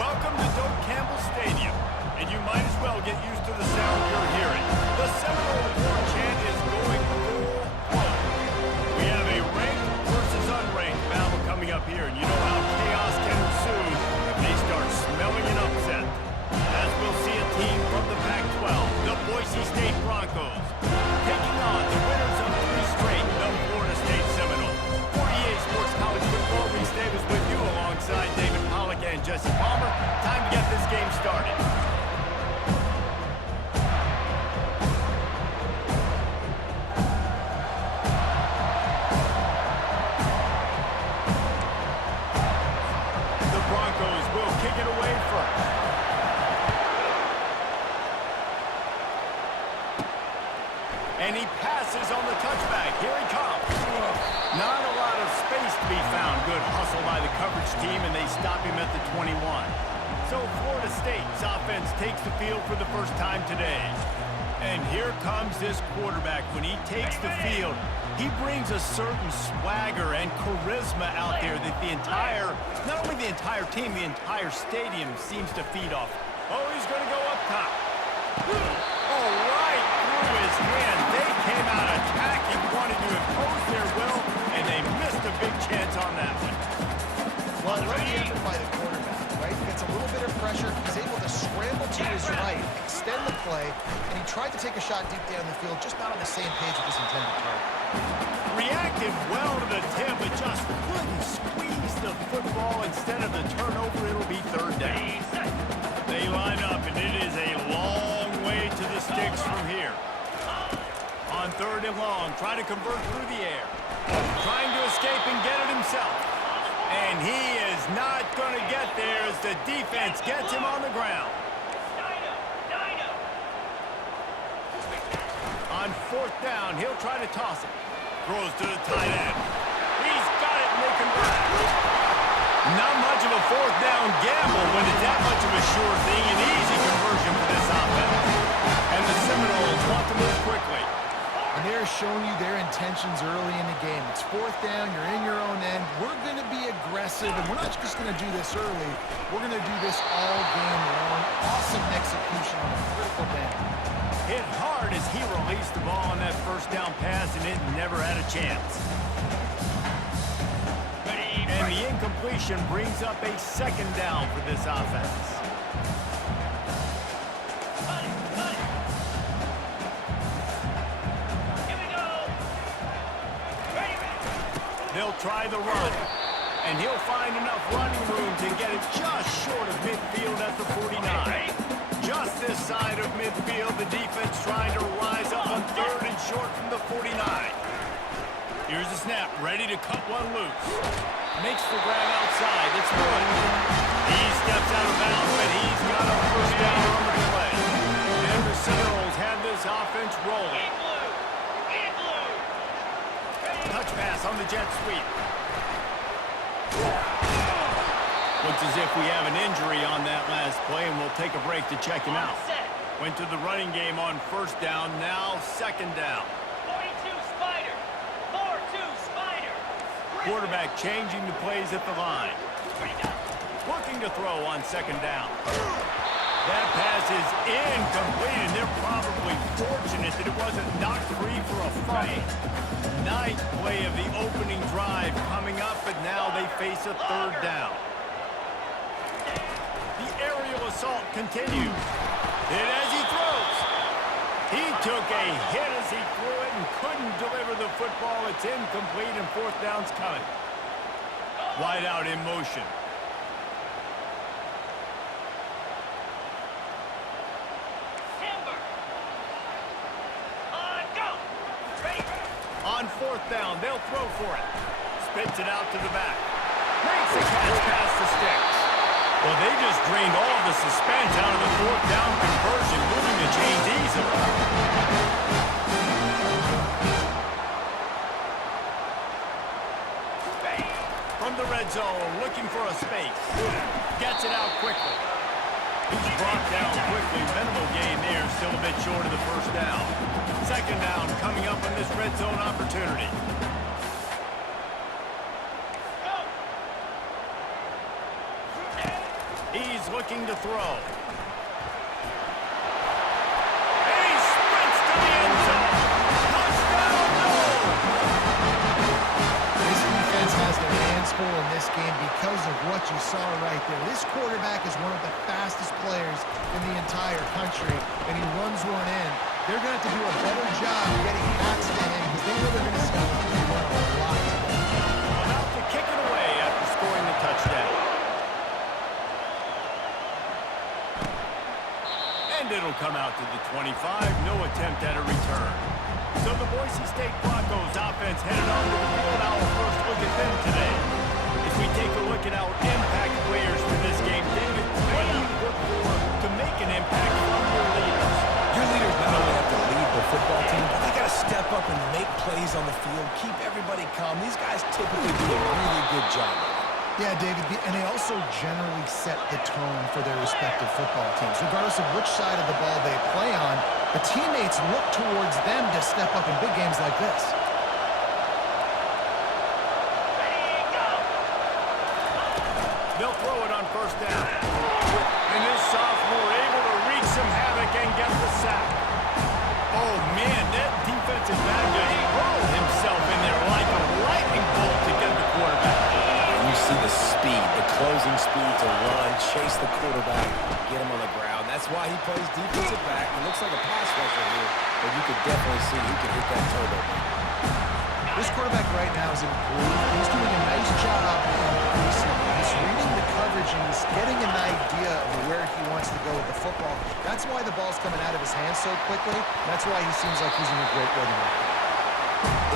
Welcome to Doak Campbell Stadium, and you might as well get used to the sound you're hearing. The Seminole war chant is going full blown. We have a ranked versus unranked battle coming up here, and you know how chaos can ensue if they start smelling an upset. As we'll see a team from the Pac-12, the Boise State Broncos, taking on the winners of 3 straight, the Florida State Seminoles. 48 Sports College Football, Reese Davis with you alongside David Pollack and Jesse Palmer. Time to get this game started. The Broncos will kick it away first. And he passes on the touchback. Here he comes. Not a lot of space to be found. Good hustle by the coverage team, and they stop him at the 21. So Florida State's offense takes the field for the first time today. And here comes this quarterback. When he takes the field, he brings a certain swagger and charisma out there that the entire, not only the entire team, the entire stadium seems to feed off. Oh, he's going to go up top. Oh, right through his hand. They came out attacking, wanted to impose their will, and they missed a big chance on that one. Well, already entered by the quarterback, right? Gets a little bit of pressure. He's able to scramble to his right, extend the play, and he tried to take a shot deep down the field, just not on the same page with his intended target. Reacted well to the tip, but just couldn't squeeze the football. Instead of the turnover, it'll be 3rd down. They line up, and it is a long way to the sticks from here. On 3rd and long, trying to convert through the air. Trying to escape and get it himself. And he is not going to get there as the defense gets him on the ground. On 4th down, he'll try to toss it. Throws to the tight end. He's got it, and they convert. Not much of a 4th down gamble when it's that much of a sure thing. An easy conversion for this offense. And the Seminoles want to move quickly. And they're showing you their intentions early in the game. It's 4th down, you're in your own end. We're going to be aggressive, and we're not just going to do this early. We're going to do this all game long. Awesome execution on a critical down. Hit hard as he released the ball on that 1st down pass, and it never had a chance. And the incompletion brings up a 2nd down for this offense. They'll try the run, and he'll find enough running room to get it just short of midfield at the 49. Just this side of midfield, the defense trying to rise up on 3rd and short from the 49. Here's the snap, ready to cut one loose. Makes the grab outside, it's good. He steps out of bounds, but he's got a 1st down on the play. And the Seminoles have this offense rolling. Touch pass on the jet sweep. Looks as if we have an injury on that last play, and we'll take a break to check him out. Went to the running game on 1st down, now 2nd down. 42 Spider. 4-2 Spider. Quarterback changing the plays at the line. Looking to throw on 2nd down. That pass is incomplete, and they're probably fortunate that it wasn't knocked free for a fumble. 9th play of the opening drive coming up, but now they face a 3rd down. The aerial assault continues. And as he throws, he took a hit as he threw it and couldn't deliver the football. It's incomplete, and 4th down's coming. Wide out in motion. On 4th down, they'll throw for it. Spits it out to the back. Makes the catch past the sticks. Well, they just drained all of the suspense out of the 4th down conversion, moving the chains easily. From the red zone, looking for a space. Gets it out quickly. He's brought down quickly. Minimal gain there, still a bit short of the 1st down. 2nd down coming up on this red zone opportunity. He's looking to throw. And he sprints to the end zone. Touchdown, no! This defense has their hands full in this game because of what you saw right there. This quarterback is one of the fastest players in the entire country, and he runs one in. They're going to have to do a better job getting hats to him because they know they're going to see him run a lot today. About to kick it away after scoring the touchdown. And it'll come out to the 25. No attempt at a return. So the Boise State Broncos offense headed on to the field. Our first look at them today. As we take a look at our impact players for this game, David, what do you look for to make an impact from your leaders? Your leaders not only have to lead the football team, but they got to step up and make plays on the field, keep everybody calm. These guys typically do a really good job. Yeah, David, and they also generally set the tone for their respective football teams. Regardless of which side of the ball they play on, the teammates look towards them to step up in big games like this. They'll throw it on first down. And this sophomore able to wreak some havoc and get the sack. Oh, man, that defensive back just rolled himself in there like a lightning bolt to get the quarterback. You see the speed, the closing speed to run, chase the quarterback, get him on the ground. That's why he plays defensive back. He looks like a pass rusher here, but you could definitely see he can hit that turbo. This quarterback right now is in a groove. He's doing a nice job increasing. He's reading the coverage and he's getting an idea of where he wants to go with the football. That's why the ball's coming out of his hands so quickly. That's why he seems like he's in a great way to work.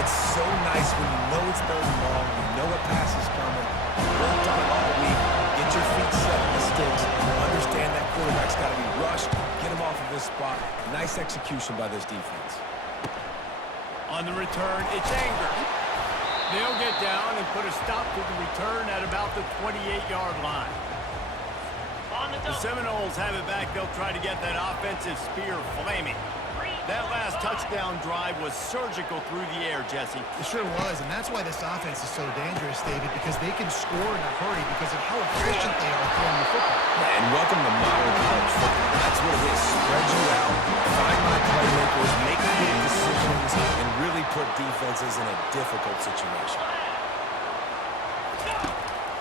It's so nice when you know it's third and long, you know a pass is coming, you worked on it all week, get your feet set in the sticks, understand that quarterback's got to be rushed, get him off of this spot. Nice execution by this defense. On the return, it's Anger. They'll get down and put a stop to the return at about the 28-yard line. The Seminoles have it back. They'll try to get that offensive spear flaming. That last touchdown drive was surgical through the air, Jesse. It sure was, and that's why this offense is so dangerous, David, because they can score in a hurry because of how efficient they are throwing the football. Yeah, and welcome to modern college football. That's what it is. Spread you out, find my playmakers, make quick decisions, and really put defenses in a difficult situation.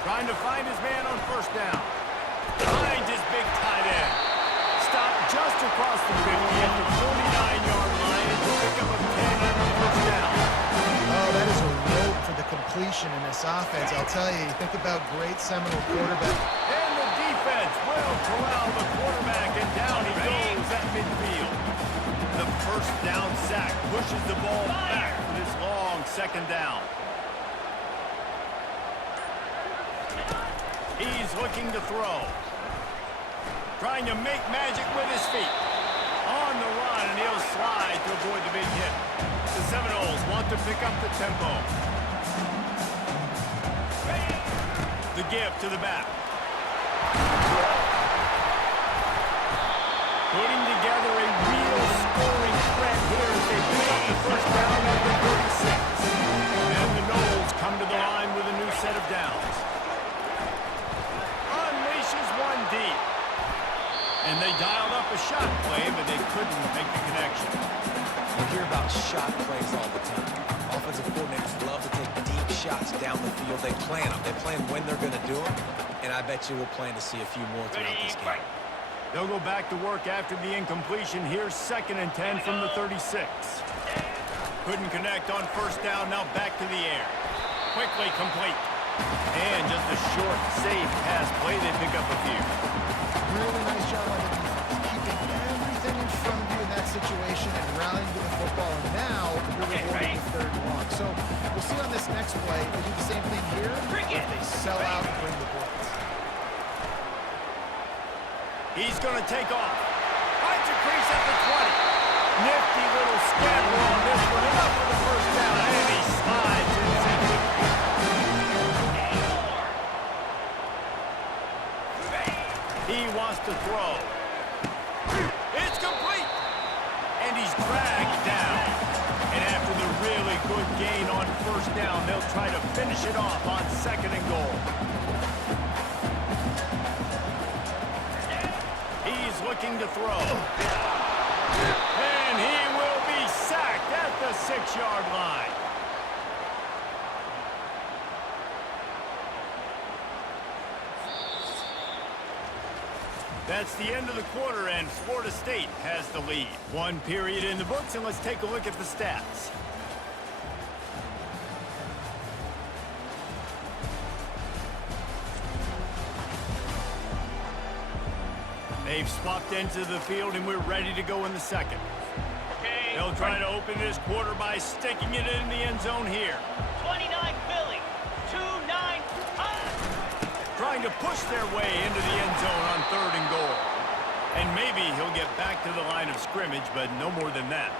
Trying to find his man on first down. Finds his big tight end. Stopped just across the 50 at the 49-yard line. It's a pickup of 10 on the first down. Oh, that is a rope for the completion in this offense. I'll tell you, you think about great Seminole quarterback. And the defense will corral the quarterback, and down he goes at midfield. The first down sack pushes the ball back for this long second down. He's looking to throw. Trying to make magic with his feet. On the run, and he'll slide to avoid the big hit. The Seminoles want to pick up the tempo. The give to the back. Putting together a real scoring threat here as they pick up the first down at the 36. And the Noles come to the line with a new set of downs. Unleashes one deep. And they dialed up a shot play, but they couldn't make the connection. You hear about shot plays all the time. Offensive coordinators love to take deep shots down the field. They plan them. They plan when they're going to do them. And I bet you we'll plan to see a few more throughout this game. They'll go back to work after the incompletion. Here's 2nd and 10 from the 36. Couldn't connect on first down. Now back to the air. Quickly complete. And just a short, safe pass play. They pick up a few. Really nice job on the defense, keeping everything in front of you in that situation and rallying to the football. And now you're rewarded with third and long. So we'll see on this next play. They do the same thing here. If they sell out and bring the blitz. He's going to take off. Finds a crease at the 20. Nifty little scamper on this one. Enough for the first down. And he slides inside. He wants to throw. It's complete. And he's dragged down. And after the really good gain on first down, they'll try to finish it off on 2nd and goal. looking to throw. And he will be sacked at the 6-yard line. That's the end of the quarter, and Florida State has the lead. One period in the books, and let's take a look at the stats. They've swapped into the field, and we're ready to go in the second. Okay. They'll try to open this quarter by sticking it in the end zone here. 29 Philly. 2-9. Trying to push their way into the end zone on 3rd and goal. And maybe he'll get back to the line of scrimmage, but no more than that.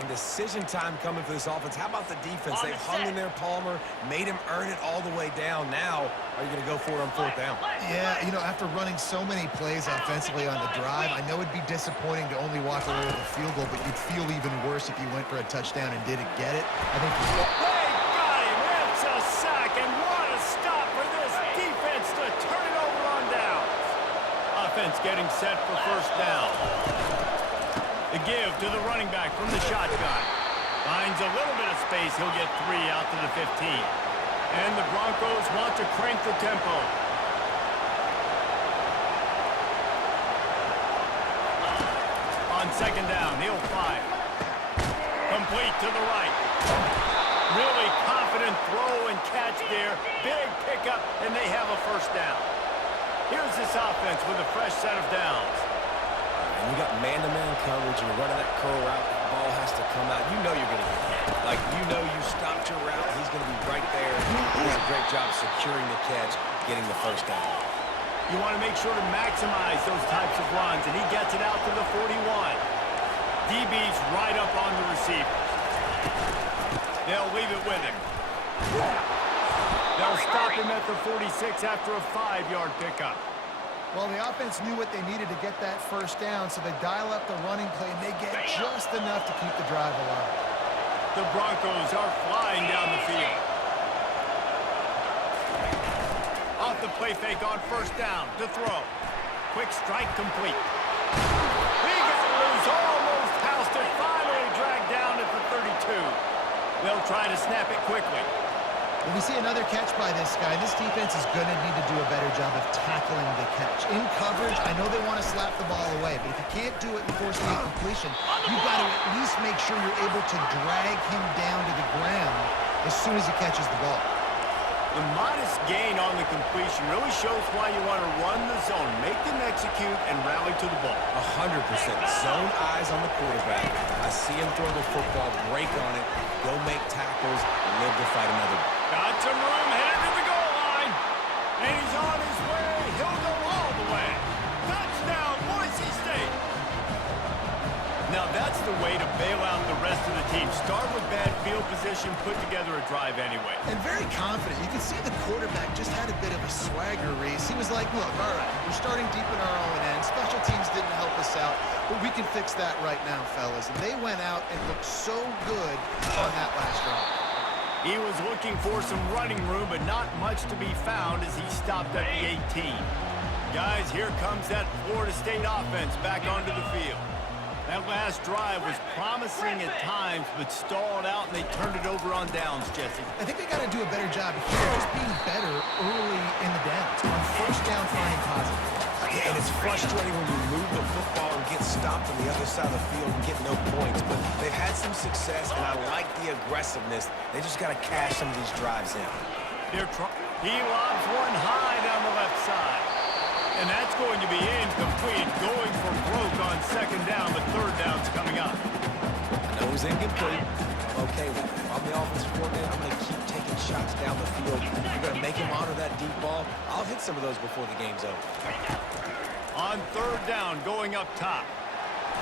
And decision time coming for this offense. How about the defense? They've hung in there, Palmer, made him earn it all the way down. Now, are you going to go for it on 4th down? Yeah, you know, after running so many plays offensively on the drive, I know it'd be disappointing to only walk away with a field goal, but you'd feel even worse if you went for a touchdown and didn't get it. I think They got him. It's a sack, and what a stop for this defense to turn it over on downs. Offense getting set for 1st down. The give to the running back from the shotgun. Finds a little bit of space. He'll get 3 out to the 15. And the Broncos want to crank the tempo. On 2nd down, he'll fire. Complete to the right. Really confident throw and catch there. Big pickup, and they have a 1st down. Here's this offense with a fresh set of downs. And you got man-to-man coverage, and you're running that curl route, that ball has to come out. You know you're going to get hit. Like, you know you stopped your route, he's going to be right there. He does a great job securing the catch, getting the 1st down. You want to make sure to maximize those types of runs, and he gets it out to the 41. DB's right up on the receivers. They'll leave it with him. They'll stop him at the 46 after a 5-yard pickup. Well, the offense knew what they needed to get that 1st down, so they dial up the running play, and they get just enough to keep the drive alive. The Broncos are flying down the field. Off the play fake on 1st down to throw. Quick strike complete. He got loose, almost housed it, finally dragged down at the 32. They'll try to snap it quickly. When we see another catch by this guy, this defense is going to need to do a better job of tackling the catch. In coverage, I know they want to slap the ball away, but if you can't do it and force the incompletion, you've got to at least make sure you're able to drag him down to the ground as soon as he catches the ball. The modest gain on the completion really shows why you want to run the zone, make them execute, and rally to the ball. 100%. Zone eyes on the quarterback. I see him throw the football, break on it, go make tackles, live to fight another. Got some room, headed to the goal line. And he's on his way. He'll go all the way. Touchdown, Boise State. Now that's the way to bail out the rest of the team. Start with bad field position, put together a drive anyway. And very confident. You can see the quarterback just had a bit of a swagger race. He was like, look, all right, we're starting deep in our own end. Special teams didn't help us out, but we can fix that right now, fellas. And they went out and looked so good on that last drive. He was looking for some running room, but not much to be found as he stopped at the 18. Guys, here comes that Florida State offense back onto the field. That last drive was promising at times, but stalled out, and they turned it over on downs, Jesse. I think they got to do a better job here, just being better early in the downs. On 1st down, finding positive. And it's frustrating when you move the football and get stopped on the other side of the field and get no points. But they've had some success, and I like the aggressiveness. They just got to cash some of these drives in. He lobs one high down the left side. And that's going to be incomplete, going for broke on 2nd down, but 3rd down's coming up. I know it was incomplete. I'm okay with it. If I'm the offensive coordinator, I'm going to keep taking shots down the field. You're going to make him honor that deep ball. I'll hit some of those before the game's over. On 3rd down, going up top.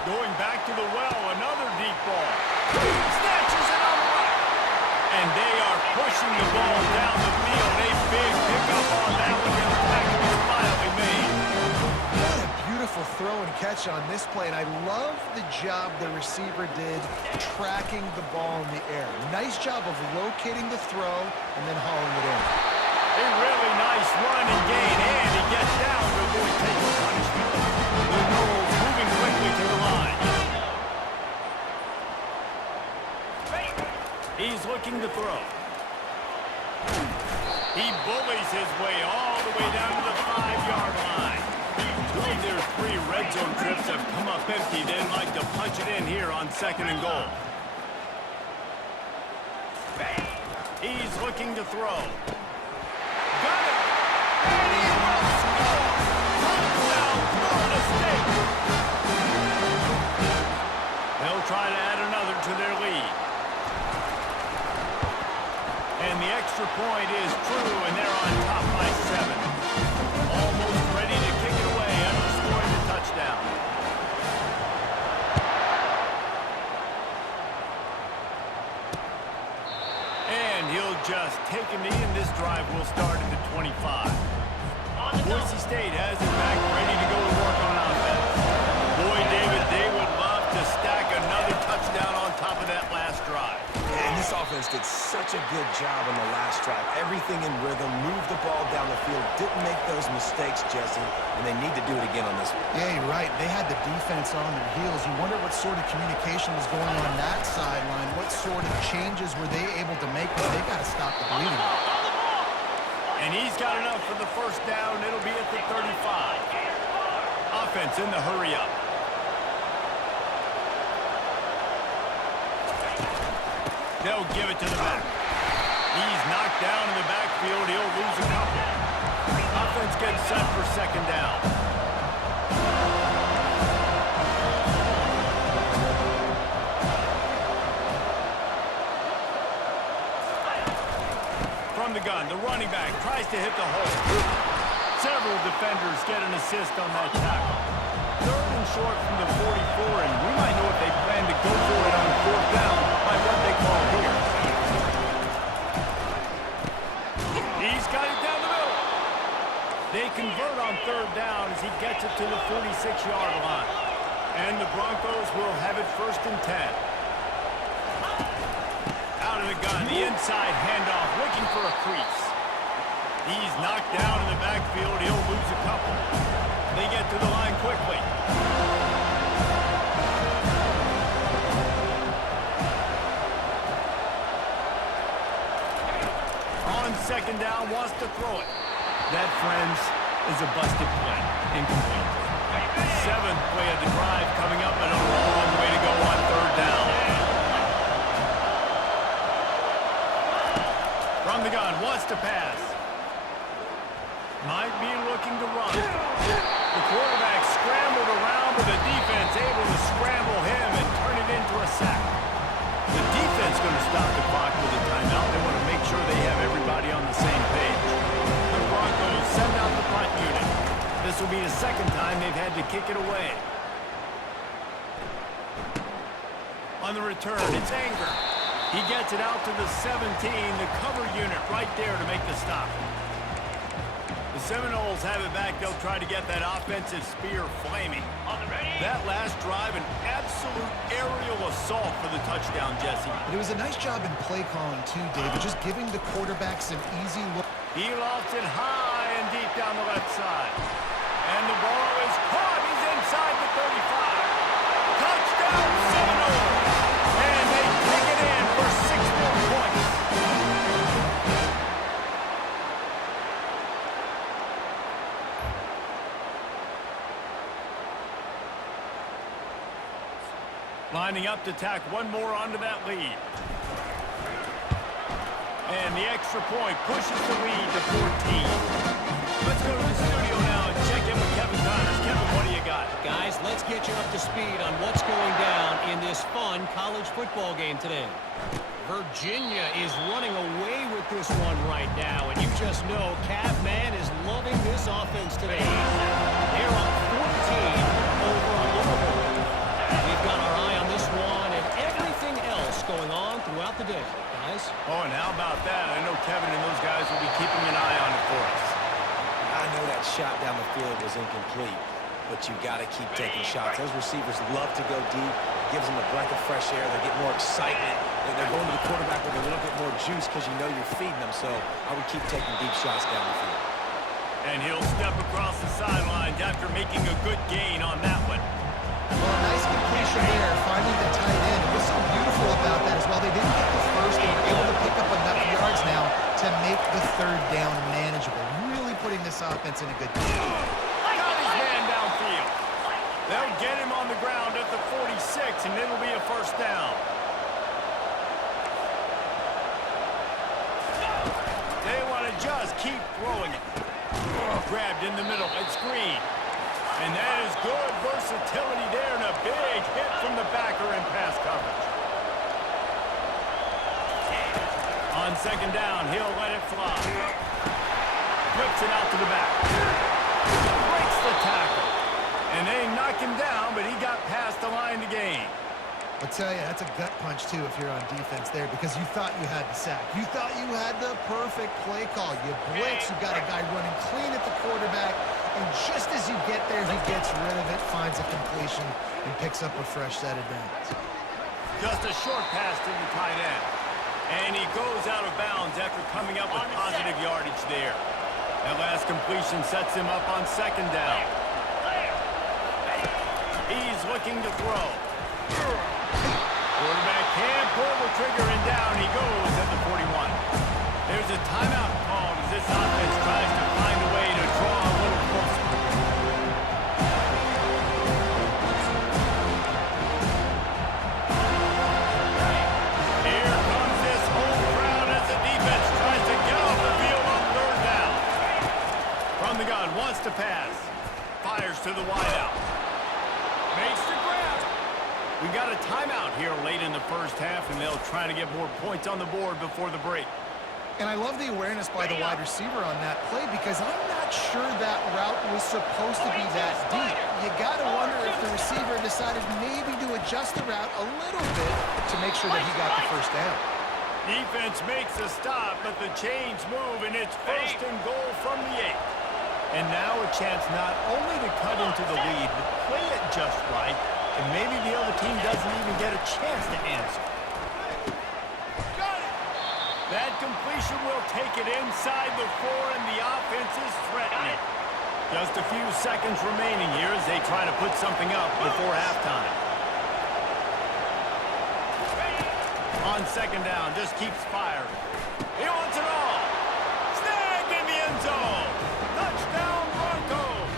Going back to the well, another deep ball. Snatches it on the right. And they are pushing the ball down the field. A big pickup on that one, and the tackle is finally made. What a beautiful throw and catch on this play, and I love the job the receiver did tracking the ball in the air. Nice job of locating the throw and then hauling it in. A really nice run and gain, and he gets down to avoid taking punishment. The no up empty. They'd like to punch it in here on 2nd and goal. He's looking to throw. Got it! And he will score! Touchdown, Florida State! They'll try to add another to their lead. And the extra point is true, and they're on top by 7. Almost ready to kick it away after scoring the touchdown. And he'll just take a knee, and this drive will start at the 25. Boise State has it back, ready to go to work on offense. Boy, David, they would love to stack another touchdown on top of that last drive. And this offense did such a good job on the last drive. Everything in rhythm, moved the ball down the field, didn't make those mistakes, Jesse, and they need to do it again on this one. Yeah, you're right. They had the defense on their heels. You wonder what sort of communication was going on that sideline. What sort of changes were they able to make? Because they got to stop the bleeding. And he's got enough for the first down. It'll be at the 35. Offense in the hurry up. They'll give it to the back. He's knocked down in the backfield. He'll lose a couple. Offense gets set for 2nd down. From the gun, the running back tries to hit the hole. Several defenders get an assist on that tackle. 3rd and short from the 44, and we might know if they plan to go for it on 4th down by what they call here. He's got it down the middle. They convert on 3rd down as he gets it to the 46-yard line. And the Broncos will have it 1st and 10. Out of the gun, the inside handoff, looking for a crease. He's knocked down in the backfield. He'll lose a couple. They get to the line quickly. On 2nd down, wants to throw it. That, friends, is a busted play. Incomplete. 7th play of the drive coming up, and a long way to go on 3rd down. From the gun, wants to pass. Might be looking to run. The quarterback scrambled around, but the defense able to scramble him and turn it into a sack. The defense going to stop the clock with a timeout. They want to make sure they have everybody on the same page. The Broncos send out the punt unit. This will be the 2nd time they've had to kick it away. On the return, it's Anger. He gets it out to the 17, the cover unit right there to make the stop. The Seminoles have it back. They'll try to get that offensive spear flaming. That last drive, an absolute aerial assault for the touchdown, Jesse. But it was a nice job in play calling, too, David. Just giving the quarterback some easy look. He lofts it high and deep down the left side. And the ball is caught. He's inside the 35. Touchdown, Seminoles. And they take it in for 6 more points. Lining up to tack one more onto that lead. And the extra point pushes the lead to 14. Let's go to the studio now and check in with Kevin Connors. Kevin, what do you got? Guys, let's get you up to speed on what's going down in this fun college football game today. Virginia is running away with this one right now, and you just know Cavman is loving this offense today. They're up 14 over Louisville. We've got our eye on this one and everything else going on throughout the day, guys. Oh, and how about that? I know Kevin and those guys will be keeping an eye on it for us. I know that shot down the field was incomplete, but you got to keep taking shots. Those receivers love to go deep. It gives them a breath of fresh air. They get more excitement. They're going to the quarterback with a little bit more juice because you know you're feeding them. So I would keep taking deep shots down the field. And he'll step across the sidelines after making a good gain on that one. Well, a nice completion there, finding the tight end. What's so beautiful about that is while they didn't get the first, they were able to pick up enough yards now to make the 3rd down manageable. Really putting this offense in a good position. Got his man downfield. They'll get him on the ground. takes, and it'll be a first down. They want to just keep throwing it. Grabbed in the middle. It's Green. And that is good versatility there, and a big hit from the backer in pass coverage. On second down, he'll let it fly. Flips it out to the back. Breaks the tackle. And they knock him down, but he got past the line to gain. I'll tell you, that's a gut punch, too, if you're on defense there, because you thought you had the sack. You thought you had the perfect play call. You blitz, you got a guy running clean at the quarterback, and just as you get there, he gets rid of it, finds a completion, and picks up a fresh set of downs. Just a short pass to the tight end. And he goes out of bounds after coming up with positive yardage there. That last completion sets him up on second down. He's looking to throw. Quarterback can't pull the trigger, and down he goes at the 41. There's a timeout called as this offense tries to find a way to draw a little closer. Here comes this home crowd as the defense tries to get off the field on third down. From the gun, wants to pass. Fires to the wideout. Makes the grab. We got a timeout here late in the first half, and they'll try to get more points on the board before the break. And I love the awareness by the wide receiver on that play, because I'm not sure that route was supposed to be that deep. You got to wonder if the receiver decided maybe to adjust the route a little bit to make sure that he got the first down. Defense makes a stop, but the chains move, and it's first and goal from the 8. And now a chance not only to cut into the lead, but play it just right, and maybe the other team doesn't even get a chance to answer. That completion will take it inside the 4, and the offense is threatening. Just a few seconds remaining here as they try to put something up before halftime. On second down, just keeps firing. He wants it all. Snagged in the end zone. Touchdown, Broncos.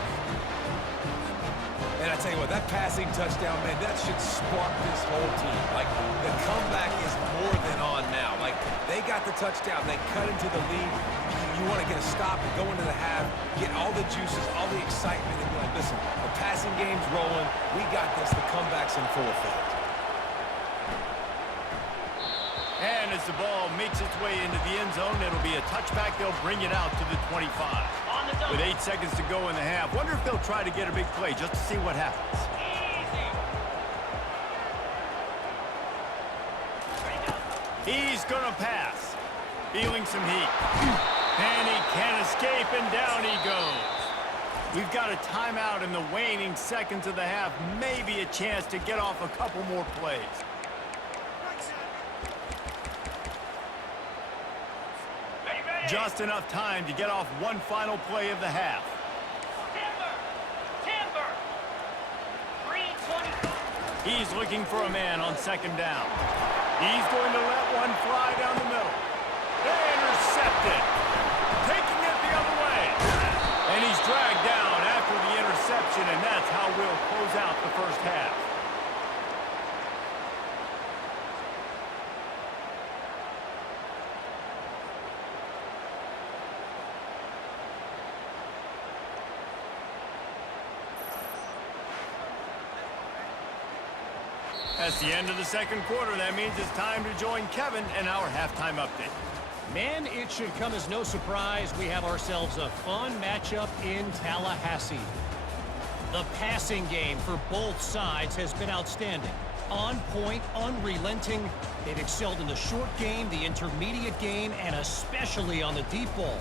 And I tell you what, that passing touchdown, man, that should spark this whole team. Like, the comeback is more than on now. Like, they got the touchdown. They cut into the lead. You want to get a stop and go into the half, get all the juices, all the excitement, and be like, listen, the passing game's rolling. We got this. The comeback's in full effect. And as the ball makes its way into the end zone, it'll be a touchback. They'll bring it out to the 25. With 8 seconds to go in the half, wonder if they'll try to get a big play just to see what happens. He's going to pass. Feeling some heat. And he can't escape, and down he goes. We've got a timeout in the waning seconds of the half. Maybe a chance to get off a couple more plays. Just enough time to get off one final play of the half. Timber. 3:25. He's looking for a man on second down. He's going to let one fly down the middle. They intercept it. Taking it the other way. And he's dragged down after the interception, and that's how we'll close out the first half. That's the end of the second quarter. That means it's time to join Kevin in our halftime update. Man, it should come as no surprise we have ourselves a fun matchup in Tallahassee. The passing game for both sides has been outstanding. On point, unrelenting. They've excelled in the short game, the intermediate game, and especially on the deep ball.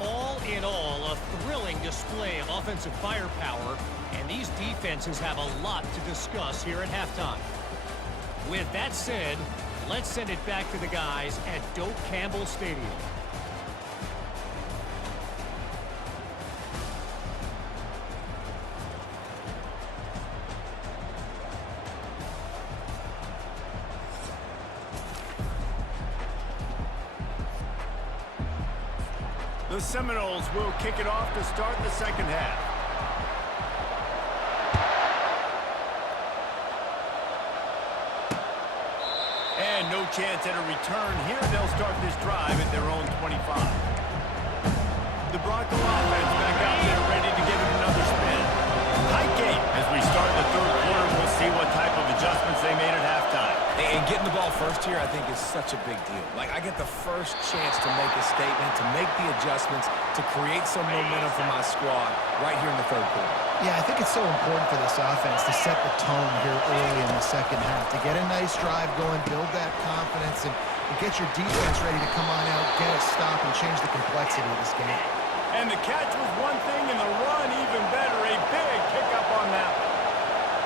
All in all, a thrilling display of offensive firepower, and these defenses have a lot to discuss here at halftime. With that said, let's send it back to the guys at Doak Campbell Stadium. The Seminoles will kick it off to start the second half. And no chance at a return here. They'll start this drive at their own 25. The Bronco offense back out there ready to give it another spin. Tight game as we start the third quarter. We'll see what type of adjustments they made at halftime. And getting the ball first here, I think, is such a big deal. Like, I get the first chance to make a statement, to make the adjustments, to create some momentum for my squad right here in the third quarter. Yeah, I think it's so important for this offense to set the tone here early in the second half, to get a nice drive going, build that confidence, and get your defense ready to come on out, get a stop, and change the complexity of this game. And the catch was one thing, and the run even better. A big pickup on that one.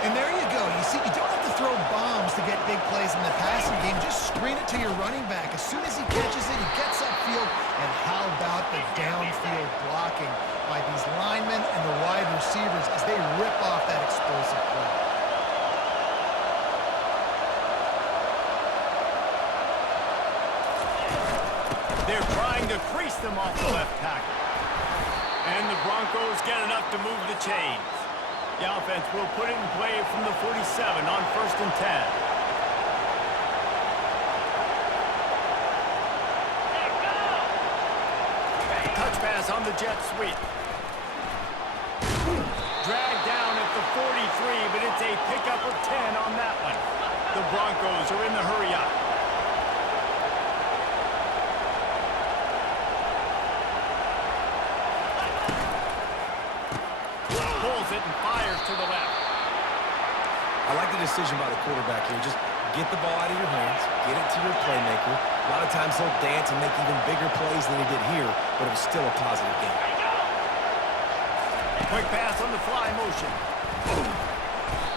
And there you go. You see, you don't have to throw bombs to get big plays in the passing game. Just screen it to your running back. As soon as he catches it, he gets upfield. And how about the downfield blocking by these linemen and the wide receivers as they rip off that explosive play. They're trying to crease them off the left tackle. And the Broncos get enough to move the chains. The offense will put it in play from the 47 on 1st and 10. Touch pass on the jet sweep. Dragged down at the 43, but it's a pickup of 10 on that one. The Broncos are in the hurry up. Pulls it and fires to the left. I like the decision by the quarterback here. Just get the ball out of your hands, get it to your playmaker. A lot of times he'll dance and make even bigger plays than he did here, but it was still a positive game. Quick pass on the fly motion.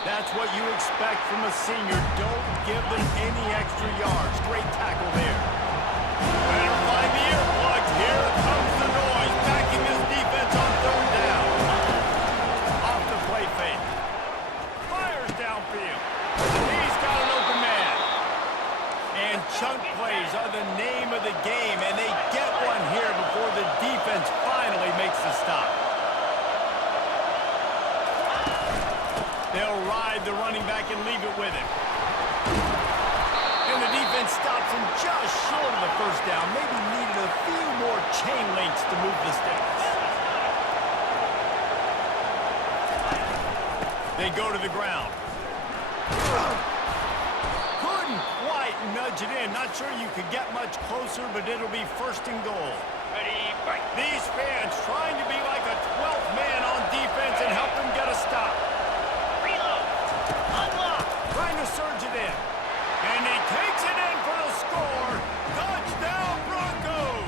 That's what you expect from a senior. Don't give them any extra yards. Great tackle there. Better find the earplugs. Here comes the noise. Backing this defense on third down. Off the play fake. Fires downfield. He's got an open man. And chunk plays are the name of the game, and they get one here before the defense finally makes the stop. They'll ride the running back and leave it with him. And the defense stops him just short of the first down. Maybe needed a few more chain links to move the sticks. They go to the ground. Couldn't quite nudge it in. Not sure you could get much closer, but it'll be 1st and goal. Ready, break. These fans trying to be like a 12th man on defense and help them get a stop. Trying to surge it in. And he takes it in for the score. Touchdown, Broncos!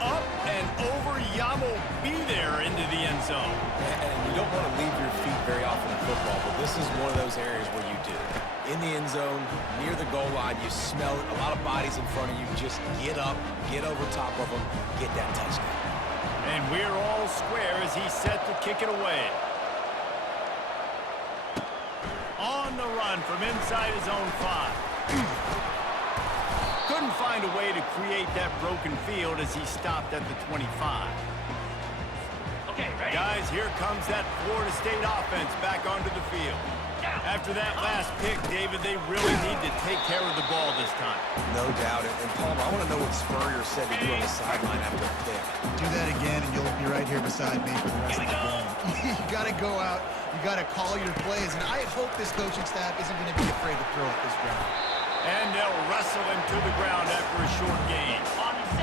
Up and over. Yamo be there into the end zone. And you don't want to leave your feet very often in football, but this is one of those areas where you do. In the end zone, near the goal line, you smell it. A lot of bodies in front of you. Just get up, get over top of them, get that touchdown. And we're all square as he's set to kick it away. On the run from inside his own 5. Couldn't find a way to create that broken field as he stopped at the 25. Okay, ready. Guys, here comes that Florida State offense back onto the field. After that last pick, David, they really need to take care of the ball this time. No doubt. And Palmer, I want to know what Spurrier said to do on the sideline after the pick. Do that again, and you'll be right here beside me for the rest of the game. You got to go out. You got to call your plays, and I hope this coaching staff isn't going to be afraid to throw it this round. And they'll wrestle him to the ground after a short gain.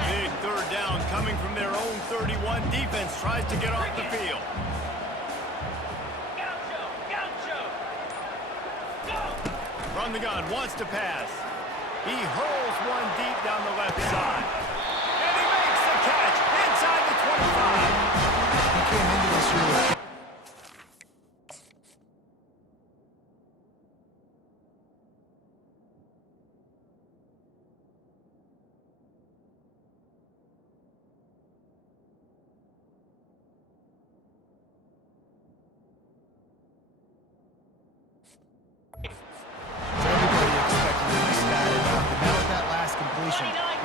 Big third down coming from their own 31. Defense tries to get off the field. From the gun, wants to pass. He hurls one deep down the left side. And he makes the catch inside the 25. He came into this year with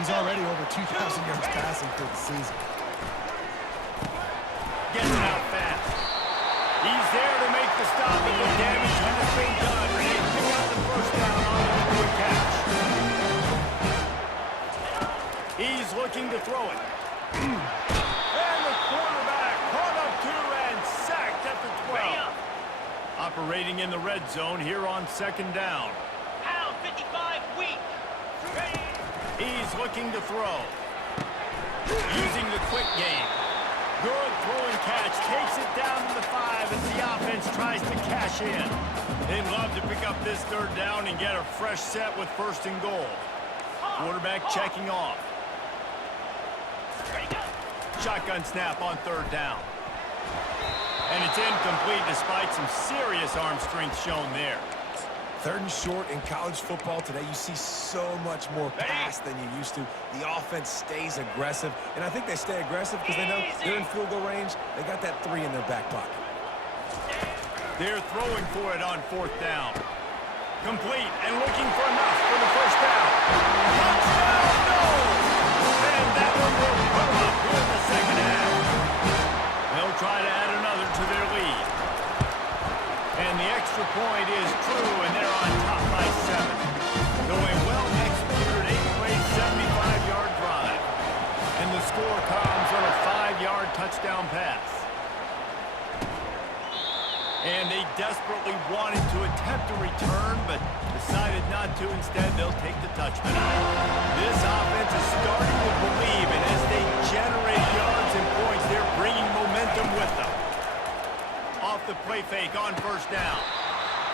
he's already over 2,000 yards passing for the season. Gets it out fast. He's there to make the stop, and the damage has been done. They pick up the first down on the 4 catch. looking to throw it. And the quarterback caught up to and sacked at the 12. Operating in the red zone here on second down. Pound 55 weak. Ready. He's looking to throw. Using the quick game. Good throwing catch. Takes it down to the 5 as the offense tries to cash in. They'd love to pick up this third down and get a fresh set with first and goal. Quarterback checking off. Shotgun snap on third down. And it's incomplete despite some serious arm strength shown there. Third and short in college football today, you see so much more pass than you used to. The offense stays aggressive, and I think they stay aggressive because they know they're in field goal range. They got that 3 in their back pocket. They're throwing for it on fourth down. Complete and looking for enough for the first down. Touchdown, no! And that one will come up here in the second half. They'll try to add another to their lead. And the extra point is true, and they're on top by 7. So a well-executed 8-play, 75-yard drive. And the score comes on a 5-yard touchdown pass. And they desperately wanted to attempt a return, but decided not to. Instead, they'll take the touchdown. This offense is starting to believe, and as they generate yards and points, they're bringing momentum with them. Off the play fake on first down.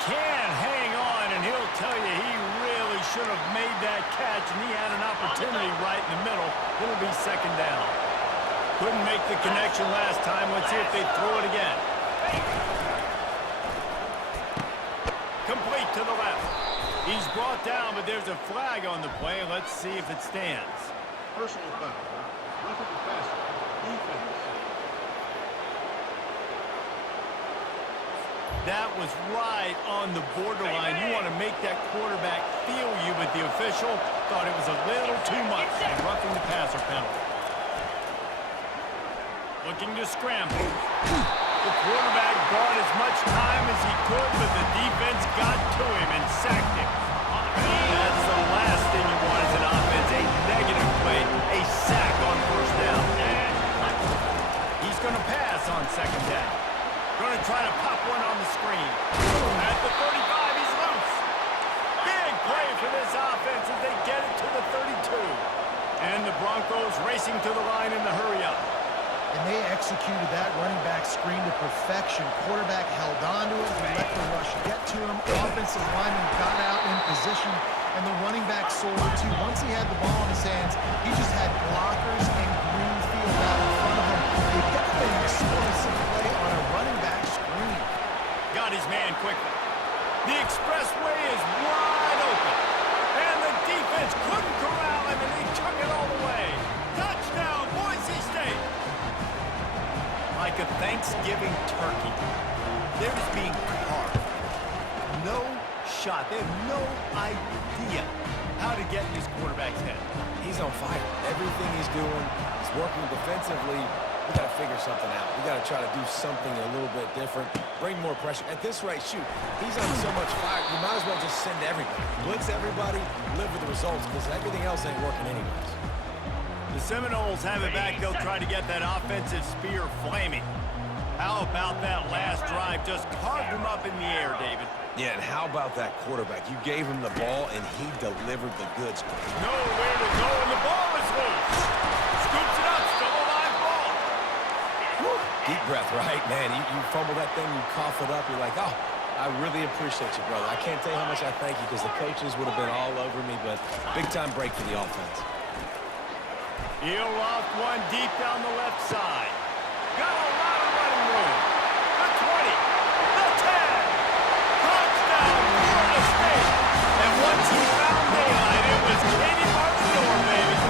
Can't hang on, and he'll tell you he really should have made that catch, and he had an opportunity right in the middle. It'll be second down. Couldn't make the connection last time. Let's see if they throw it again. Complete to the left. He's brought down, but there's a flag on the play. Let's see if it stands. Personal foul. Roughing the passer. Defense. That was right on the borderline. You want to make that quarterback feel you, but the official thought it was a little too much. Roughing the passer penalty. Looking to scramble. The quarterback bought as much time as he could, but the defense got to him and sacked him. That's the last thing you want as an offense, a negative play, a sack on first down. He's going to pass on second down. Going to try to pop one on the screen. At the 35, he's loose. Big play for this offense as they get it to the 32. And the Broncos racing to the line in the hurry-up. And they executed that running back screen to perfection. Quarterback held on to it. He let the rush get to him. Offensive lineman got out in position, and the running back soared too. Once he had the ball in his hands, he just had blockers and green field out in front of him. They got an explosive play on a running back screen. Got his man quickly. The expressway is wide open. And the defense couldn't corral him, and he took it all the way. Touchdown, Boise State. Like a Thanksgiving turkey, they're just being carved. No shot. They have no idea how to get in this quarterback's head. He's on fire. Everything he's doing is working defensively. We got to figure something out. We got to try to do something a little bit different. Bring more pressure. At this rate, shoot, he's on so much fire, you might as well just send everybody. Blitz everybody, live with the results, because everything else ain't working anyways. The Seminoles have it back. They'll try to get that offensive spear flaming. How about that last drive? Just carved him up in the air, David. Yeah, and how about that quarterback? You gave him the ball, and he delivered the goods. Nowhere to go, and the ball is loose. Scoops it up, still a live ball. Woo. Deep breath, right? Man, you fumble that thing, you cough it up, you're like, oh, I really appreciate you, brother. I can't tell you how much I thank you, because the coaches would have been all over me, but big-time break for the offense. He'll loft one deep down the left side. Got a lot of running room. The 20, the 10. Touchdown, Florida State. And once he found daylight, it was Katie by the door, baby.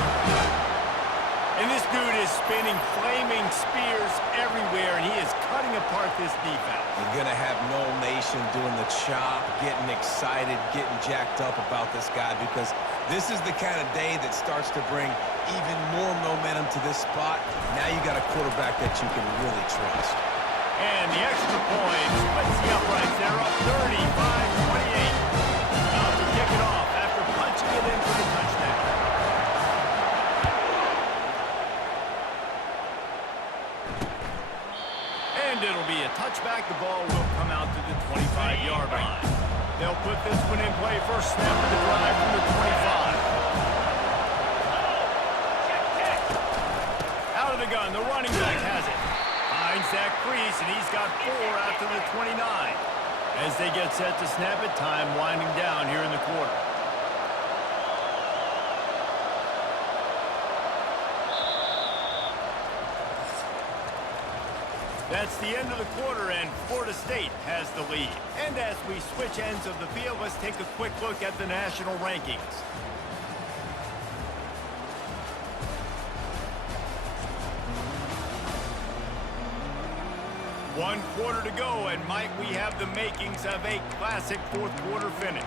And this dude is spinning flaming spears everywhere, and he is cutting apart this defense. You're going to have Noel Nation doing the chop, getting excited, getting jacked up about this guy, because this is the kind of day that starts to bring even more momentum to this spot. Now you got a quarterback that you can really trust. And the extra point splits the uprights. They're up 35-28. About to kick it off after punching it in for the touchdown. be a touchback. The ball will come out to the 25-yard line. They'll put this one in play. First snap of the drive from the 25. Out of the gun, the running back has it. Finds that crease, and he's got 4 after the 29. As they get set to snap it, time winding down here in the quarter. That's the end of the quarter, and Florida State has the lead. And as we switch ends of the field, let's take a quick look at the national rankings. One quarter to go, and might we have the makings of a classic fourth quarter finish.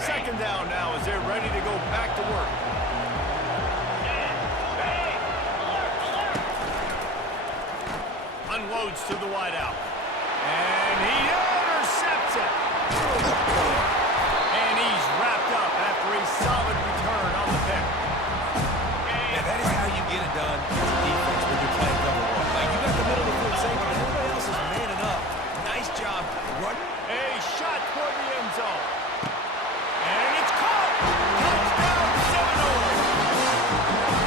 Second down now as they're ready to go back to work. Unloads to the wideout. And he intercepts it. And he's wrapped up after a solid return on the pick. Yeah, that is how you get it done as a defense when you're playing cover one. Like, you got the middle of the field safe, but everybody else is manning up. Nice job running. A shot toward the end zone. And it's caught. Touchdown, Seminoles.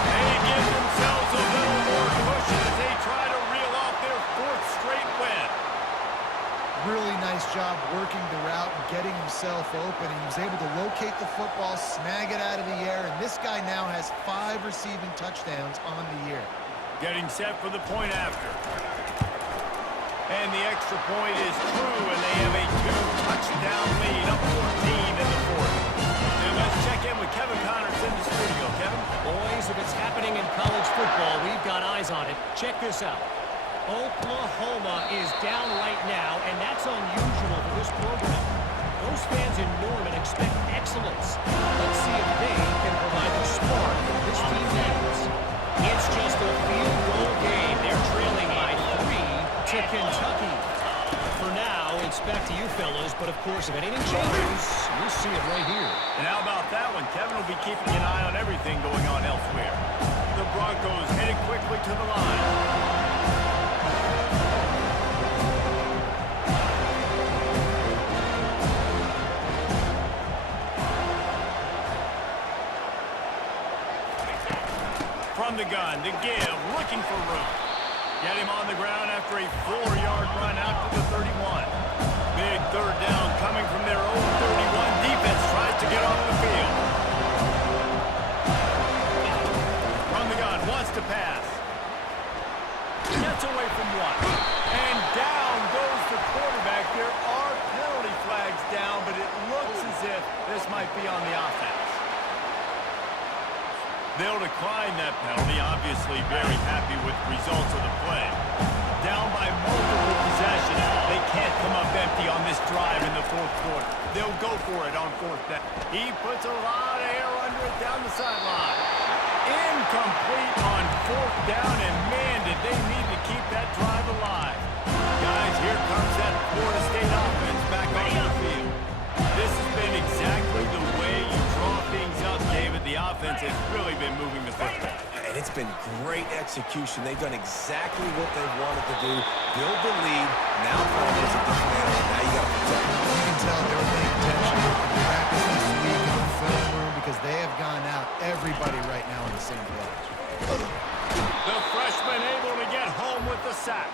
They give themselves a little more cushion as they try to reel off their 4th straight win. Really nice job working the route and getting himself open. He was able to locate the football, snag it out of the air, and this guy now has 5 receiving touchdowns on the year. Getting set for the point after. And the extra point is true, and they have a 2-touchdown lead, up 14 in the 4th. And let's check in with Kevin Connors in the studio. Kevin? Boys, if it's happening in college football, we've got eyes on it. Check this out. Oklahoma is down right now, and that's unusual for this program. Those fans in Norman expect excellence. Let's see if they can provide the spark that this team needs. It's just a field goal game. They're trailing by 3 to Kentucky. For now, it's back to you fellas, but of course, if anything changes, we'll see it right here. And how about that one? Kevin will be keeping an eye on everything going on elsewhere. The Broncos headed quickly to the line. From the gun, the give, looking for room. Get him on the ground after a 4-yard run out to the 31. Big third down coming from their own 31. Defense tries to get off the field. From the gun, wants to pass. Gets away from 1. And down goes the quarterback. There are penalty flags down, but it looks as if this might be on the offense. They'll decline that penalty, obviously very happy with the results of the play. Down by multiple possessions, they can't come up empty on this drive in the 4th quarter. They'll go for it on 4th down. He puts a lot of air under it down the sideline. Incomplete on 4th down, and man, did they need to keep that drive alive. Guys, here comes that Florida State offense back onto the field. This has been exactly the way you draw things up, David. The offense has really been moving the football. And it's been great execution. They've done exactly what they've wanted to do. Build the lead. Now Palmer's a different animal. Now you got to protect them. You can tell they're paying attention in practice this week in the film room because they have gone out, everybody right now on the same page. The freshman able to get home with the sack.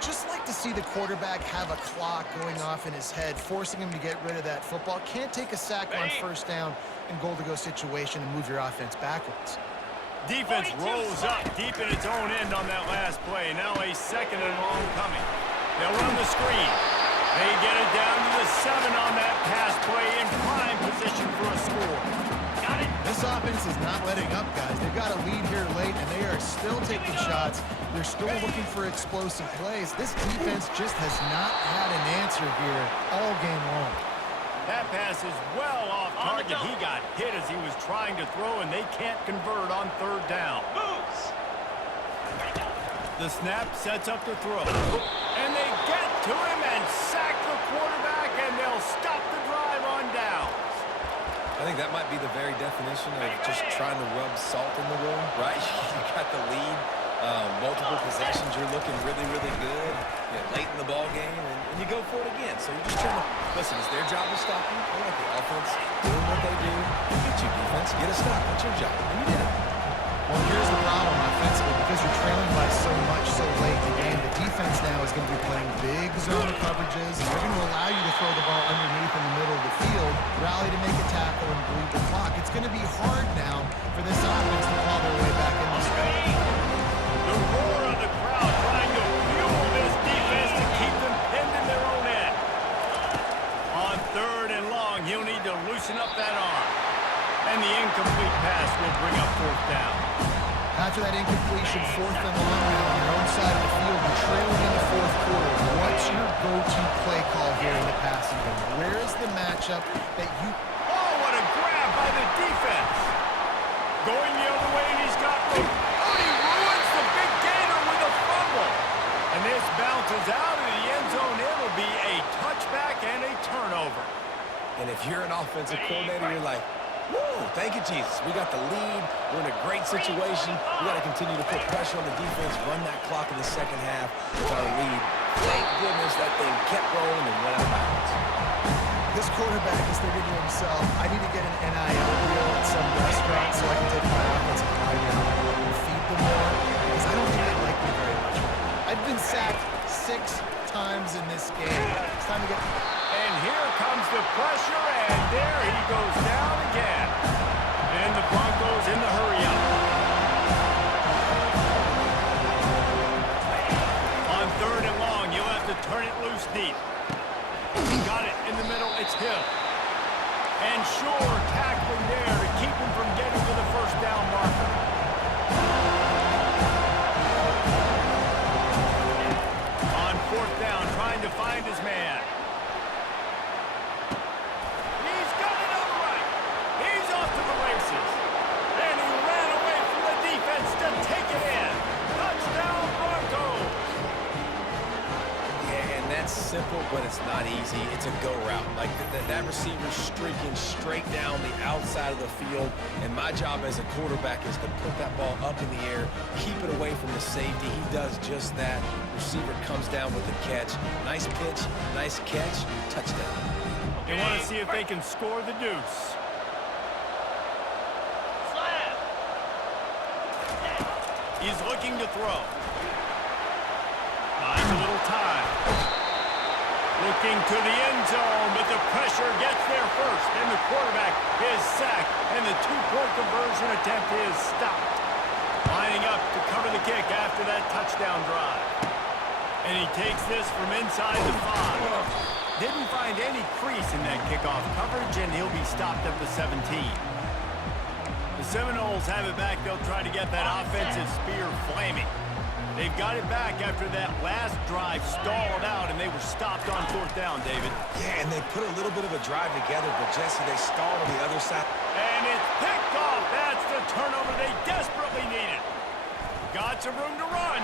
Just like to see the quarterback have a clock going off in his head, forcing him to get rid of that football. Can't take a sack on 1st down in goal-to-go situation and move your offense backwards. Defense rolls up deep in its own end on that last play. Now a 2nd and long coming. They'll run the screen. They get it down to the 7 on that pass play in prime position for a score. Got it. This offense is not letting up, guys. They've got a lead here late, and they are still taking shots. They're still looking for explosive plays. This defense just has not had an answer here all game long. That pass is well off target. He got hit as he was trying to throw, and they can't convert on 3rd down. The snap sets up the throw. And they get to him and sack the quarterback, and they'll stop the drive on downs. I think that might be the very definition of just trying to rub salt in the wound, right? You got the lead, multiple possessions, you're looking really, really good, late in the ball game, and you go for it again. So you're just trying to, listen, it's their job to stop you. They let the offense doing what they do. You get your defense, get a stop. That's your job, and you did it. Well, here's the problem offensively. Because you're trailing by so much so late in the game, the defense now is going to be playing big zone coverages, and they're going to allow you to throw the ball underneath in the middle of the field, rally to make a tackle, and bleed the clock. It's going to be hard now for this offense to claw their way back in this game. The roar of the crowd trying to fuel this defense to keep them pinned in their own end. On 3rd and long, he'll need to loosen up that arm. And the incomplete pass will bring up 4th down. After that incompletion, 4th and long now on your own side of the field, you're trailing in the 4th quarter. What's your go-to play call here in the passing game? Where's the matchup that you... Oh, what a grab by the defense. Going the other way, and he's got room. Oh, he ruins the big gainer with a fumble. And this bounces out of the end zone. It'll be a touchback and a turnover. And if you're an offensive coordinator, you're like, woo, thank you, Jesus. We got the lead. We're in a great situation. We got to continue to put pressure on the defense, run that clock in the second half with our lead. Thank goodness that thing kept rolling and went out of bounds. This quarterback is thinking to himself, I need to get an NIL deal at some restaurant so I can take my offensive line out and feed them more, because I don't think they like me very much. I've been sacked 6 times in this game. It's time to get... And here comes the pressure, and there he goes down again. And the Broncos in the hurry-up. On 3rd and long, you'll have to turn it loose deep. He got it in the middle. It's Hill. And Shore tackling there to keep him from getting to the 1st down marker. On 4th down, trying to find his man. He's got it on the right. He's off to the races. And he ran away from the defense to take it in. Touchdown, Broncos. Yeah, and that's simple, but it's not easy. It's a go route. Like that receiver's streaking straight down the outside of the field, and my job as a quarterback is to put that ball up in the air, keep it away from the safety. He does just that. Receiver comes down with the catch. Nice pitch, nice catch, touchdown. They want to see if they can score the deuce. Slap. He's looking to throw. Buys a little time. Looking to the end zone, but the pressure gets there first. And the quarterback is sacked, and the 2-point conversion attempt is stopped. Lining up to cover the kick after that touchdown drive. And he takes this from inside the 5. Didn't find any crease in that kickoff coverage, and he'll be stopped at the 17. The Seminoles have it back. They'll try to get that offensive spear flaming. They've got it back after that last drive stalled out, and they were stopped on 4th down, David. Yeah, and they put a little bit of a drive together, but Jesse, they stalled on the other side. And it's picked off. That's the turnover they desperately needed. Got some room to run.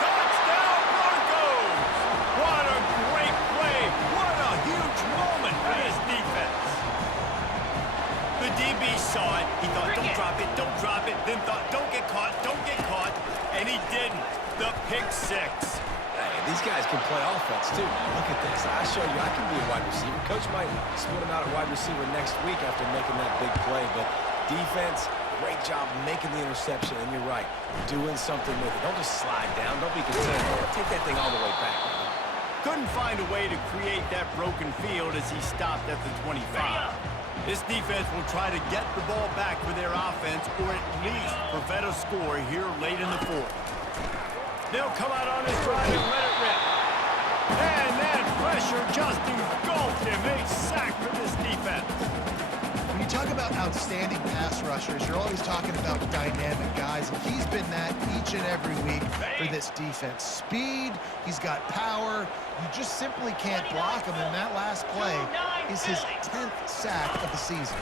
Touchdown, Broncos! What a great play. What a huge moment for this defense. The DB saw it. He thought, don't drop it. Then thought, don't get caught. And he didn't. The pick 6. Hey, these guys can play offense, too. Now, look at this. I show you I can be a wide receiver. Coach might split him out at wide receiver next week after making that big play. But defense, great job making the interception. And you're right, doing something with it. Don't just slide down. Don't be content. Take that thing all the way back. Couldn't find a way to create that broken field as he stopped at the 25. This defense will try to get the ball back for their offense, or at least prevent a score here late in the 4th. They'll come out on this drive and let it rip. And that pressure just engulfed him. A sack for this defense. When you talk about outstanding pass rushers, you're always talking about dynamic guys, and he's been that each and every week for this defense. Speed, he's got power. You just simply can't block him, and that last play is his 10th sack of the season.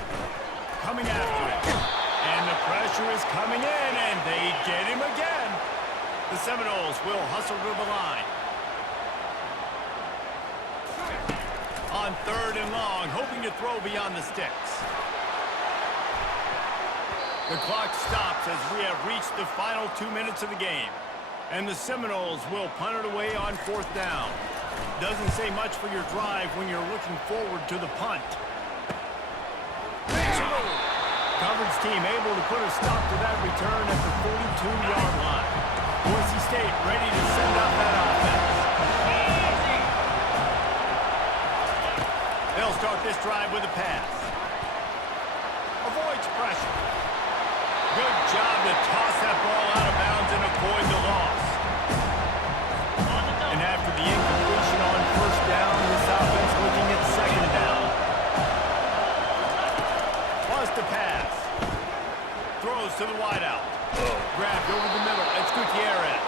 Coming after it. And the pressure is coming in, and they get him again. The Seminoles will hustle to the line. On 3rd and long, hoping to throw beyond the sticks. The clock stops as we have reached the final 2 minutes of the game. And the Seminoles will punt it away on 4th down. Doesn't say much for your drive when you're looking forward to the punt. Coverage team able to put a stop to that return at the 42-yard line. Boise State ready to send out that offense. They'll start this drive with a pass. Avoids pressure. Good job to toss that ball out of bounds and avoid the loss. And after the incompletion on 1st down, this offense looking at 2nd down. Wants to pass. Throws to the wideout. Grabbed over the middle. It's Gutierrez.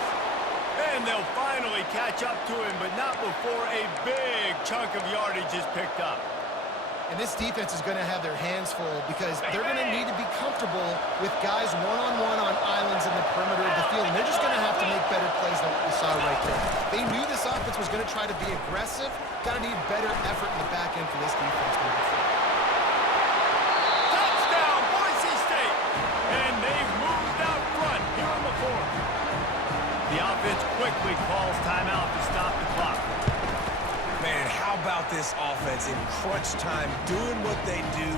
And they'll finally catch up to him, but not before a big chunk of yardage is picked up. And this defense is going to have their hands full because they're going to need to be comfortable with guys one-on-one on islands in the perimeter of the field. And they're just going to have to make better plays than what we saw right there. They knew this offense was going to try to be aggressive. Got to need better effort in the back end for this defense moving forward. Touchdown, Boise State! And they've moved out front here in the 4th. The offense quickly calls timeout to stop the clock. Man, how about this offense in crunch time, doing what they do,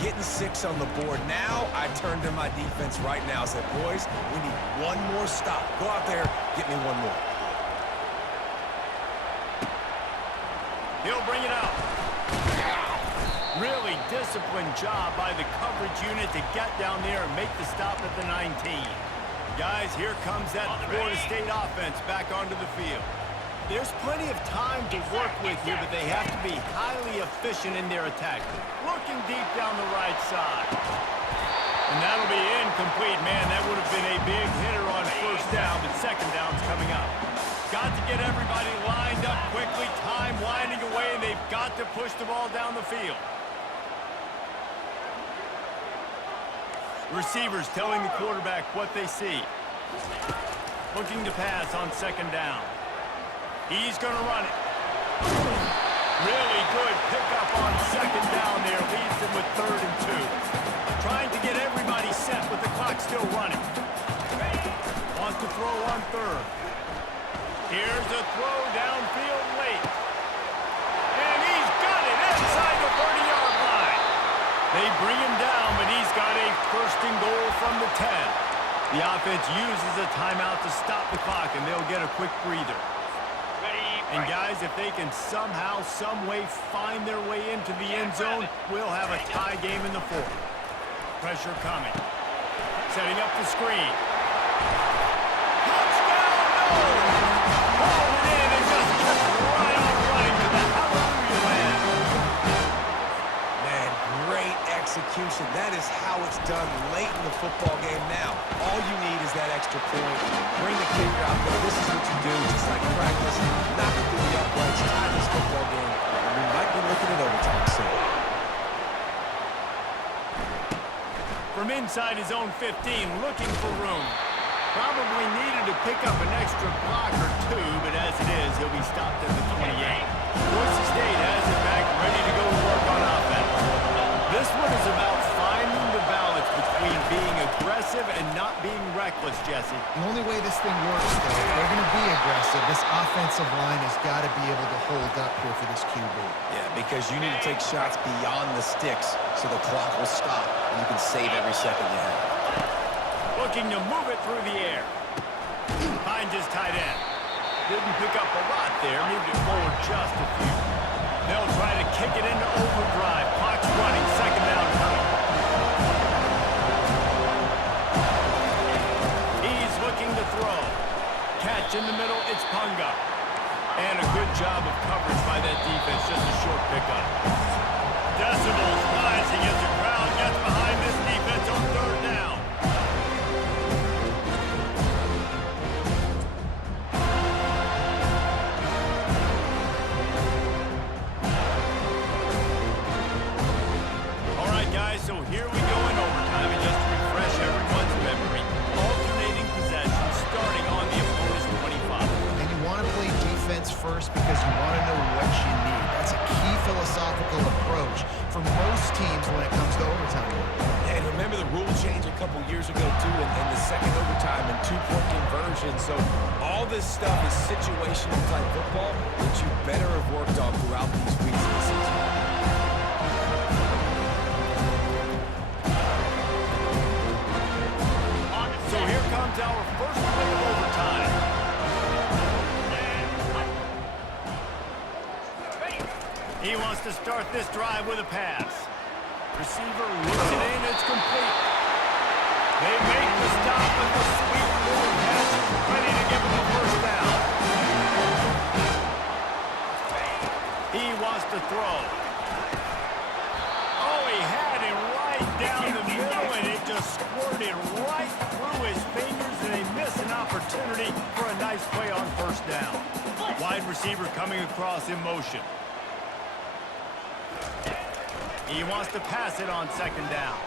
getting 6 on the board. Now I turn to my defense right now and said, boys, we need one more stop. Go out there, get me one more. He'll bring it out. Really disciplined job by the coverage unit to get down there and make the stop at the 19. Guys, here comes that Florida State offense back onto the field. There's plenty of time to work with here, but they have to be highly efficient in their attack. Looking deep down the right side. And that'll be incomplete. Man, that would have been a big hitter on 1st down, but 2nd down's coming up. Got to get everybody lined up quickly. Time winding away, and they've got to push the ball down the field. Receivers telling the quarterback what they see. Looking to pass on 2nd down. He's going to run it. Really good pickup on 2nd down there. Leaves them with 3rd and 2. Trying to get everybody set with the clock still running. Wants to throw on 3rd. Here's a throw downfield late. And he's got it inside the 30-yard line. They bring him down, but he's got a 1st and goal from the 10. The offense uses a timeout to stop the clock, and they'll get a quick breather. And guys, if they can somehow, some way find their way into the end zone, we'll have a tie game in the 4th. Pressure coming. Setting up the screen. Touchdown! No! Ball it in and just kept right on running to the hallelujah land. Man, great execution. That is how it's done late in the football game now. All you need is that extra point. Bring the kicker out there. This is what you do, just like practice. Knock it through the uprights, tie this football game, and we might be looking at overtime soon. From inside his own 15, looking for room. Probably needed to pick up an extra block or 2, but as it is, he'll be stopped at the 28. Boise State has it back, ready to go to work on offense. This one is about finding the balance between being aggressive and not being reckless, Jesse. The only way this thing works, though, if they're going to be aggressive, this offensive line has got to be able to hold up here for this QB. Yeah, because you need to take shots beyond the sticks so the clock will stop and you can save every second you have. Looking to move it through the air. Finds his tight end. Didn't pick up a lot there, moved it forward just a few. They'll try to kick it into overdrive. Clock's running, 2nd down coming. He's looking to throw. Catch in the middle, it's Punga. And a good job of coverage by that defense, just a short pickup. Decibels rising as the crowd gets behind this defense on 3rd down. So here we go in overtime, and just to refresh everyone's memory, alternating possession starting on the opponent's 25. And you want to play defense first because you want to know what you need. That's a key philosophy teams when it comes to overtime. And remember the rule change a couple years ago, too, and the second overtime and two-point conversion. So all this stuff is situational type football that you better have worked on throughout these weeks of the season. So here comes our first play of overtime. He wants to start this drive with a pass. Receiver looks it in, it's complete. They make the stop with the sweet forward pass, ready to give him a first down. He wants to throw. Oh, he had it right down the middle, and it just squirted right through his fingers, and they miss an opportunity for a nice play on first down. Wide receiver coming across in motion. He wants to pass it on second down.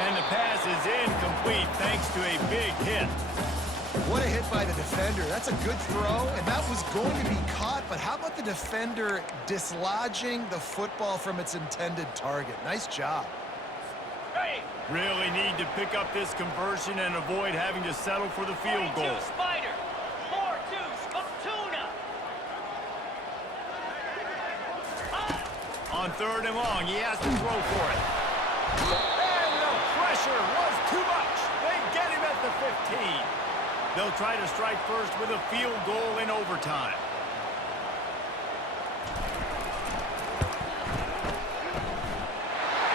And the pass is incomplete thanks to a big hit. What a hit by the defender. That's a good throw, and that was going to be caught, but how about the defender dislodging the football from its intended target? Nice job. Really need to pick up this conversion and avoid having to settle for the field goal. Spider. 4-2 Tuna. On third and long, he has to throw for it. And the pressure was too much. They get him at the 15. They'll try to strike first with a field goal in overtime.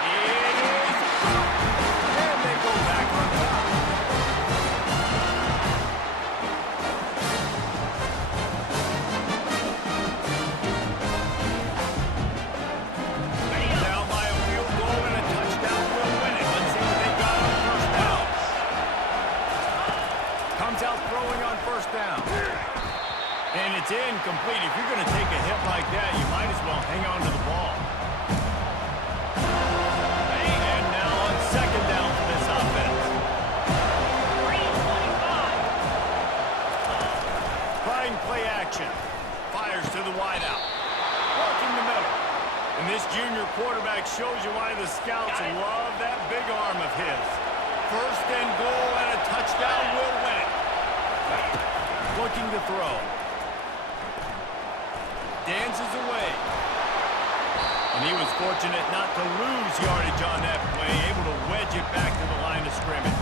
It is up. And they go back on top. Down by a field goal and a touchdown will win it. Let's see what they got on first down. Comes out throwing on first down. And it's incomplete. If you're going to take a hit like that, you might as well hang on to the ball. And now on second down for this offense. 3-25. Trying play action. Fires to the wideout. Working the middle. And this junior quarterback shows you why the scouts love that big arm of his. First and goal and a touchdown will win it. Looking to throw. Dances away. And he was fortunate not to lose yardage on that play, able to wedge it back to the line of scrimmage.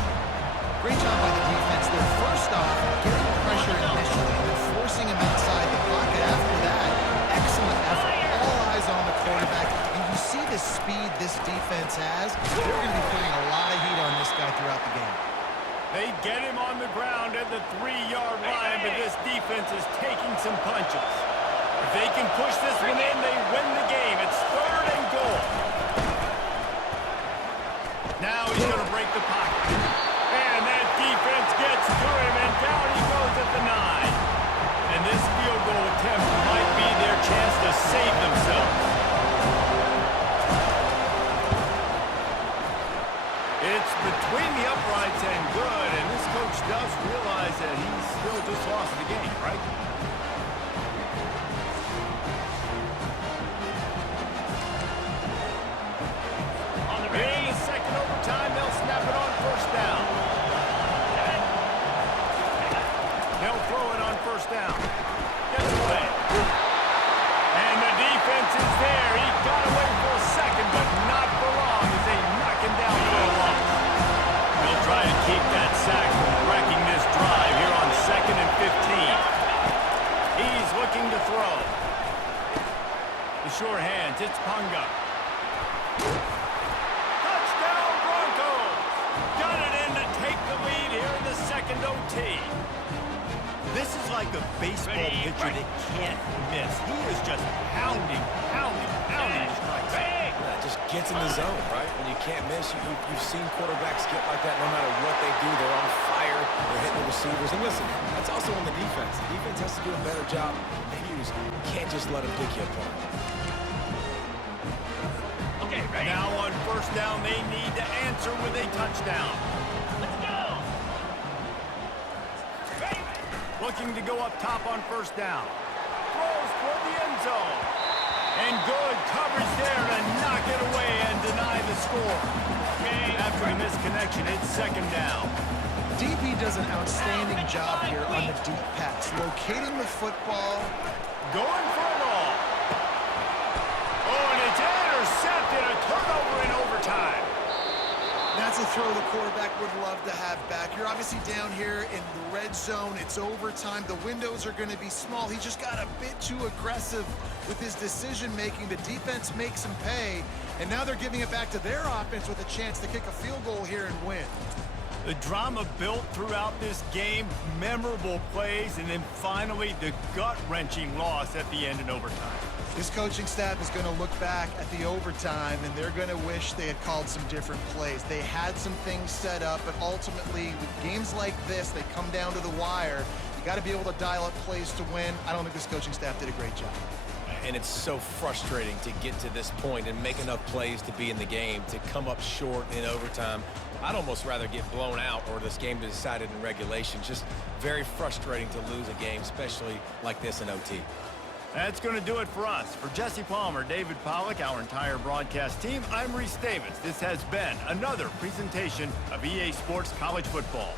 Great job by the defense there. First off, getting pressure initially and then forcing him outside the pocket after that. Excellent effort. All eyes on the quarterback. And you see the speed this defense has. They're going to be putting a lot of heat on this guy throughout the game. They get him on the ground at the 3-yard line, but this defense is taking some punches. If they can push this one in, they win the game. It's third and goal. Now he's going to break the pocket. And that defense gets to him, and down he goes at the 9. And this field goal attempt might be their chance to save themselves. It's between the uprights and good, and this coach does realize that he's still just lost the game, right? In the second overtime, they'll snap it on first down. They'll throw it on first down. Gets away. And the defense is there. He got away for a second, but not for long as they knock him down for a loss. They'll try to keep that sack from wrecking this drive here on second and 15. He's looking to throw. The sure hands, it's Punga. Touchdown Broncos! Got it in to take the lead here in the second OT. This is like a baseball pitcher that can't miss. He is just pounding the strikes. Yeah, just gets in the zone, right? When you can't miss, you've seen quarterbacks get like that no matter what they do. They're on fire. They're hitting the receivers. And listen, that's also on the defense. The defense has to do a better job. You can't just let them pick you apart. Okay, ready? Now on first down, they need to answer with a touchdown. Let's go. Looking to go up top on first down. Throws toward the end zone. And good coverage there to knock it away and deny the score. After the misconnection, it's second down. DB does an outstanding job here on the deep pass, locating the football. Going for it all. Oh, and it's intercepted. A turnover in overtime. That's a throw the quarterback would love to have back. You're obviously down here in the red zone. It's overtime. The windows are going to be small. He just got a bit too aggressive with his decision-making. The defense makes him pay, and now they're giving it back to their offense with a chance to kick a field goal here and win. The drama built throughout this game, memorable plays, and then finally the gut-wrenching loss at the end in overtime. This coaching staff is going to look back at the overtime, and they're going to wish they had called some different plays. They had some things set up, but ultimately, with games like this, they come down to the wire. You got to be able to dial up plays to win. I don't think this coaching staff did a great job. And it's so frustrating to get to this point and make enough plays to be in the game, to come up short in overtime. I'd almost rather get blown out or this game decided in regulation. Just very frustrating to lose a game, especially like this in OT. That's going to do it for us. For Jesse Palmer, David Pollack, our entire broadcast team, I'm Reese Davis. This has been another presentation of EA Sports College Football.